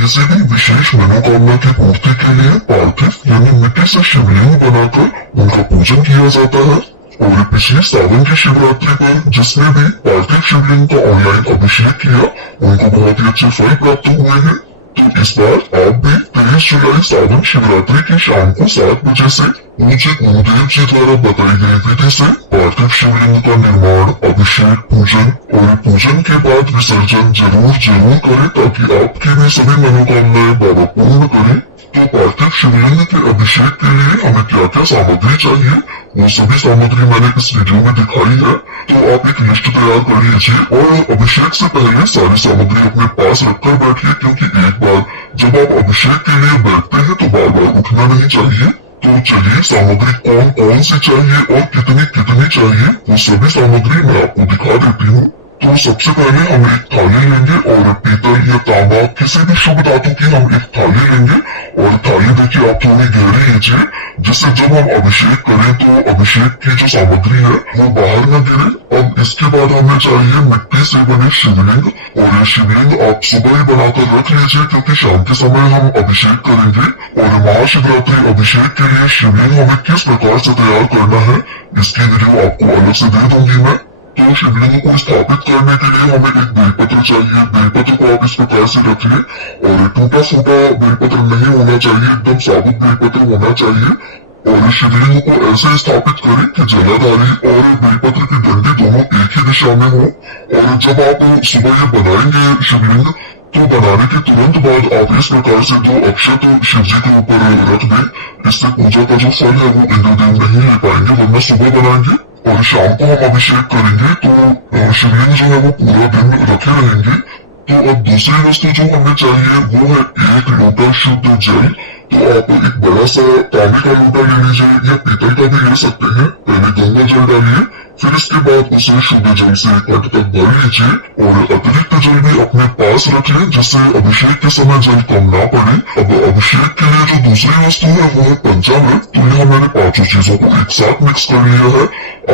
किसी भी विशेष मनोकामना की पूर्ति के लिए पार्थिव यानी मिट्टी से शिवलिंग बनाकर उनका पूजन किया जाता है। और पिछले सावन की शिवरात्रि पर जिसने भी पार्थिव शिवलिंग का ऑनलाइन अभिषेक किया उनको बहुत ही अच्छे फल प्राप्त हुए हैं। तो इस बार आप भी 23 जुलाई सावन शिवरात्रि की शाम को 7 बजे से पूज्य गुरुदेव जी द्वारा बताई गई विधि से पार्थिव शिवलिंग का निर्माण, अभिषेक, पूजन और पूजन के बाद विसर्जन जरूर करें ताकि आपकी भी सभी मनोकामनाएं बाबा पूर्ण करें। तो पार्थिव शिवलिंग के अभिषेक के लिए हमें क्या क्या सामग्री चाहिए वो सभी सामग्री मैंने इस वीडियो में दिखाई है। तो आप एक लिस्ट तैयार कर लीजिए और अभिषेक से पहले सारी सामग्री अपने पास रखकर बैठिए, क्योंकि एक बार जब आप अभिषेक के लिए बैठते हैं तो बार बार उठना नहीं चाहिए। तो चलिए सामग्री कौन कौन सी चाहिए और कितनी कितनी चाहिए वो सभी सामग्री मैं आपको दिखा देती हूँ। तो सबसे पहले हम एक थाली लेंगे और पीतल या तांबा किसी भी शुभ धातु की हम एक थाली लेंगे और थाली देखिए आप थोड़ी गहरी लीजिए जिससे जब हम अभिषेक करें तो अभिषेक की जो सामग्री है वो बाहर न गिरे। अब इसके बाद हमें चाहिए मिट्टी से बने शिवलिंग और ये शिवलिंग आप सुबह ही बनाकर रख लीजिए क्योंकि शाम के समय हम अभिषेक करेंगे। और महाशिवरात्रि अभिषेक के लिए शिवलिंग हमें किस प्रकार से तैयार करना है इसकी वीडियो आपको अलग से दे दूंगी मैं। तो शिवलिंग को स्थापित करने के लिए हमें एक बेलपत्र चाहिए। बेलपत्र को आप इस प्रकार से रख लें और टूटा फूटा बेलपत्र नहीं होना चाहिए, एकदम साबुत बेलपत्र होना चाहिए। और शिवलिंग को ऐसे स्थापित करें कि जलाधारी और बेलपत्र की डंडी दोनों एक ही दिशा में हो। और जब आप सुबह ये बनाएंगे शिवलिंग तो बनाने के तुरंत बाद आप इस प्रकार से 2 अक्षत शिव जी के ऊपर रख दें। इससे पूजा का जो फल है वो इंद्रदेव नहीं ले पाएंगे, वरना सुबह बनाएंगे और शाम को हम अभिषेक करेंगे तो शिवलिंग जो है वो पूरा दिन रखे रहेंगे। तो अब दूसरी वस्तु जो हमें चाहिए वो है 1 लोटा शुद्ध जल। तो आप एक बड़ा सा तांबे का लोटा ले लीजिए या पीतल का भी ले सकते हैं। पहले गंगा जल डालिए, फिर इसके बाद उसे शुद्ध जल से घट तक भर लीजिए और अतिरिक्त जल भी अपने पास रख लें जिससे अभिषेक के समय जल कम ना पड़े। अब अभिषेक के लिए जो दूसरी वस्तु है वो है पंचामृत। तो यहाँ मैंने 5 चीजों को एक साथ मिक्स कर लिया है।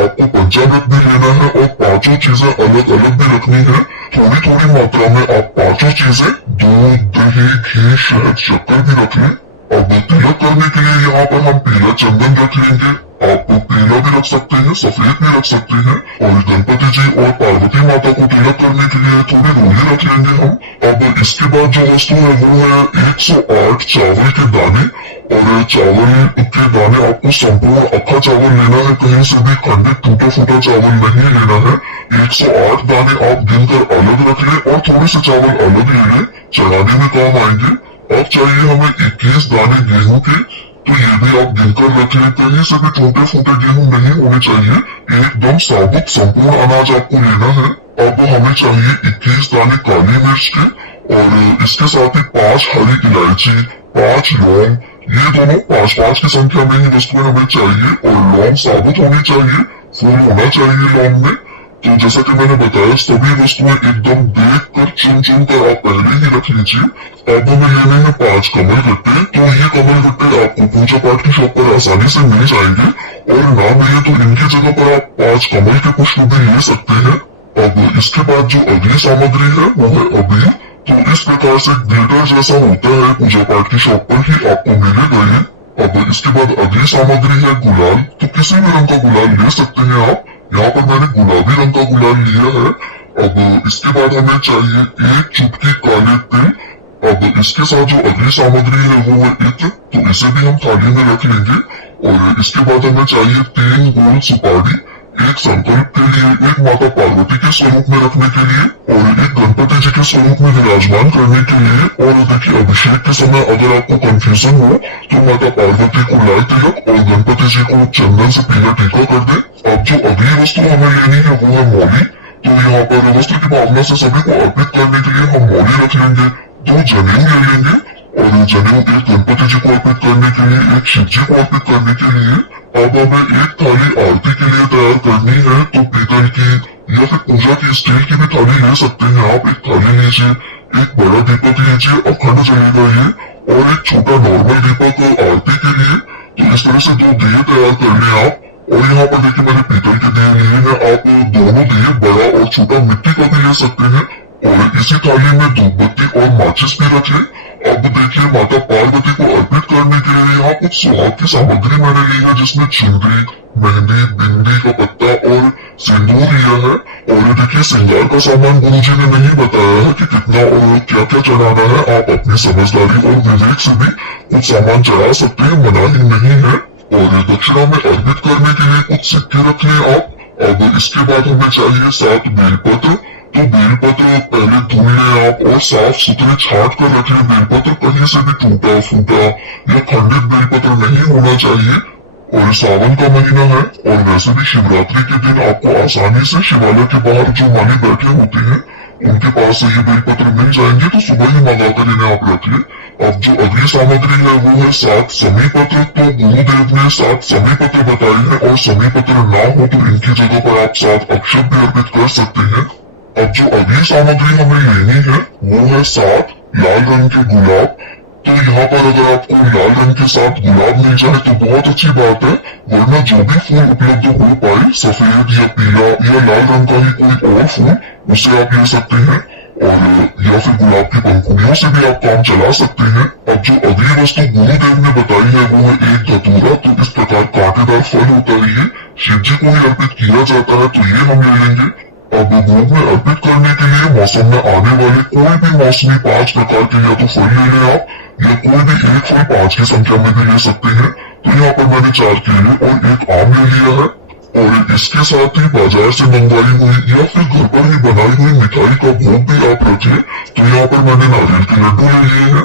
आपको पंचामृत भी लेना है और 5 चीजें अलग अलग भी रखनी है। थोड़ी थोड़ी मात्रा में आप 5 चीजें दूध, दही, घी, शहद, शक्कर भी रख लें। अब तिलक करने के लिए यहाँ पर हम पीला चंदन रख लेंगे। आप पीला भी रख सकते हैं, सफेद भी रख सकते हैं। और गणपति जी और पार्वती माता को तिलक करने के लिए थोड़ी रोली रख लेंगे हम। अब इसके बाद जो वस्तु है वो है 108 चावल के दाने। और चावल के दाने आपको संपूर्ण अक्खा चावल लेना है, कहीं से भी खंडित टूटा फूटा चावल नहीं लेना है। 108 दाने आप गिनकर अलग रख लें और थोड़े से चावल अलग ले लें, चढ़ाने में काम आएंगे। अब चाहिए हमें 21 दाने गेहूं के। तो ये भी आप गिनकर रख लें, कहीं से भी टूटे फूटे गेहूं नहीं होने चाहिए, एकदम साबुत संपूर्ण अनाज आपको लेना है। अब हमें चाहिए 21 दाने काली मिर्च के और इसके साथ ही 5 हरी इलायची, 5 लौंग। ये दोनों 5-5 की संख्या में ही वस्तुएं हमें चाहिए और लौंग साबुत होनी चाहिए, फूल होना चाहिए लौंग में। तो जैसा कि मैंने बताया सभी वस्तुएं एकदम देख कर चुन कर आप पहले ही रख लीजिए। अब हमें लेने हैं 5 कमल गट्टे। तो ये कमल गट्टे आपको पूजा पाठ की शॉप पर आसानी से मिल जाएंगे और ना मिले तो इनकी जगह पर आप 5 कमल के पुष्प भी ले सकते हैं। अब इसके बाद जो अगली सामग्री है वो है अबीर। तो इस प्रकार से ग्लिटर जैसा होता है, पूजा पाठ की शॉप पर ही आपको मिलेगा ये। अब इसके बाद अगली सामग्री है गुलाल। तो किसी भी रंग का गुलाल ले सकते हैं आप। यहाँ पर मैंने गुलाबी रंग का गुलाल लिया है। अब इसके बाद हमें चाहिए 1 चुटकी काले तिल। अब इसके साथ जो अगली सामग्री है वो है इत्र। तो इसे भी हम थाली में रख लेंगे। और इसके बाद हमें चाहिए 3 गोल सुपारी, एक संकल्प के लिए, एक माता पार्वती के स्वरूप में रखने के लिए और एक गणपति जी के स्वरूप में विराजमान करने के लिए। और देखिए अभिषेक के समय अगर आपको कंफ्यूजन हो तो माता पार्वती को लाल तिलक और गणपति जी को चंदन से पीला टीका कर दे। अब जो अगली वस्तु हमें लेनी है वो है मौली। तो यहाँ पर वस्तु की भावना से सभी को अर्पित करने के लिए हम मौली रख लेंगे। 2 जनेऊ ले लेंगे और जनेऊ एक गणपति जी को अर्पित करने के लिए, एक शिव जी को अर्पित करने के लिए। अब हमें एक थाली आरती के लिए तैयार करनी है। तो पीतल की या फिर पूजा की स्टील की भी थाली ले सकते हैं आप। एक थाली लीजिए, एक बड़ा दीपक लीजिए, अखंड जलेगा ये, और एक छोटा नॉर्मल दीपक आरती के लिए। तो इस तरह से 2 दिए तैयार कर लें आप। और यहाँ पर देखिए मैंने पीतल के दिए लिए हैं। आप दोनों दिए बड़ा और छोटा मिट्टी का भी ले सकते हैं। और इसी थाली में धूप बत्ती और माचिस भी रख लें। अब देखिए माता पार्वती को अर्पित करने के लिए यहाँ कुछ सुहाग की सामग्री मैंने ली है, जिसमें चुनरी, मेहंदी, बिंदी का पत्ता और सिंदूर लिया है। और ये देखिए श्रृंगार का सामान गुरुजी ने नहीं बताया है कि कितना और क्या क्या चढ़ाना है। आप अपनी समझदारी और विवेक से भी कुछ सामान चढ़ा सकते हैं, मनाही नहीं है। और दक्षिणा में अर्पित करने के लिए कुछ सिक्के रख लें आप। अब इसके बाद हमें चाहिए 7 बेलपत्र। तो बेलपत्र पहले धुल लें आप और साफ सुथरे छाट कर रख लें। बेलपत्र कहीं से भी टूटा फूटा या खंडित बेलपत्र नहीं होना चाहिए। और सावन का महीना है और वैसे भी शिवरात्रि के दिन आपको आसानी से शिवालय के बाहर जो माली बैठे होते हैं उनके पास से ये बेलपत्र मिल जाएंगे, तो सुबह ही मंगाकर इन्हें आप रख लें। अब जो अगली सामग्री है वो है 7 समी पत्र। तो गुरुदेव ने 7 समी पत्र बताए हैं और समी पत्र ना हो तो इनकी जगह पर आप 7 अक्षत भी अर्पित कर सकते हैं। अब जो अगली सामग्री हमें लेनी है वो है 7 लाल रंग के गुलाब। तो यहाँ पर अगर आपको लाल रंग के साथ गुलाब मिल जाए तो बहुत अच्छी बात है, वरना जो भी फूल उपलब्ध हो पाए, सफेद या पीला या लाल रंग का ही कोई और फूल, उसे आप ले सकते हैं। और या फिर गुलाब की पंखुड़ियों से भी आप काम चला सकते हैं। अब जो अगली वस्तु गुरुदेव ने बताई है वो है एक धतूरा। तो इस प्रकार कांटेदार फल होता है ये, शिव जी को ही अर्पित किया जाता है, तो ये हम ले लेंगे। अब भोग में अर्पित करने के लिए मौसम में आने वाले कोई भी मौसमी 5 प्रकार के या तो फल ले लें आप, या कोई भी एक फल 5 की संख्या में भी ले सकते हैं। तो यहाँ पर मैंने 4 केले और 1 आम ले लिया है। और इसके साथ ही बाजार से मंगवाई हुई या फिर घर पर ही बनाई हुई मिठाई का भोग भी आप रखें। तो यहाँ पर मैंने नारियल के लड्डू ले लिए हैं।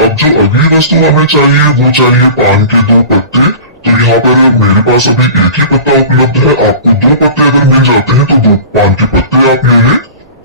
अब जो अगली वस्तु हमें चाहिए वो चाहिए पान के 2 पत्ते। तो यहाँ पर मेरे पास अभी एक ही पत्ता उपलब्ध है, आपको 2 पत्ते अगर मिल जाते हैं तो 2 पान के पत्ते आप ले लें।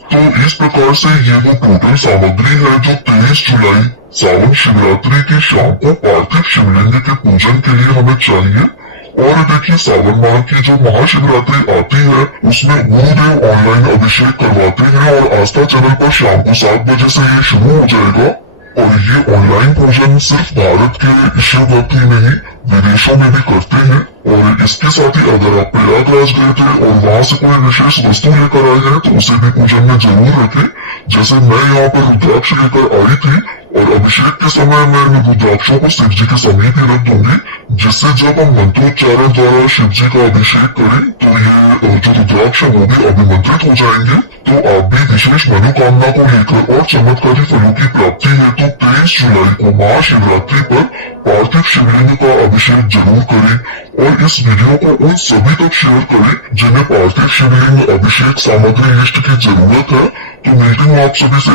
तो इस प्रकार से ये वो टोटल सामग्री है जो 23 जुलाई सावन शिवरात्रि की शाम को पार्थिव शिवलिंग के पूजन के लिए हमें चाहिए। और देखिए सावन माह की जो महाशिवरात्रि आती है उसमें गुरुदेव ऑनलाइन अभिषेक करवाते हैं और आस्था चैनल पर शाम को 7 बजे से ये शुरू हो जाएगा। और ये ऑनलाइन पूजन सिर्फ भारत के शिवभक्त ही नहीं विदेशों में भी करते हैं। और इसके साथ ही अगर आप प्रयागराज गए थे और वहां से कोई विशेष वस्तु लेकर आए हैं तो उसे भी पूजन में जरूर रखें। जैसे मैं यहाँ पर रुद्राक्ष लेकर आई थी और अभिषेक के समय मैं इन रुद्राक्षों को शिव जी के समीप ही रख दूंगी, जिससे जब हम मंत्रोच्चारण द्वारा शिव जी का अभिषेक करें तो ये जो रुद्राक्ष है वो भी अभिमंत्रित हो जाएंगे। तो आप भी विशेष मनोकामना को लेकर और चमत्कारी फलों की प्राप्ति हेतु 23 जुलाई को महाशिवरात्रि पर पार्थिव शिवलिंग का अभिषेक जरूर करें। और इस वीडियो को उन सभी तक शेयर करें जिन्हें पार्थिव शिवलिंग अभिषेक सामग्री लिस्ट की जरूरत है। तो मिलती हूँ आप सभी से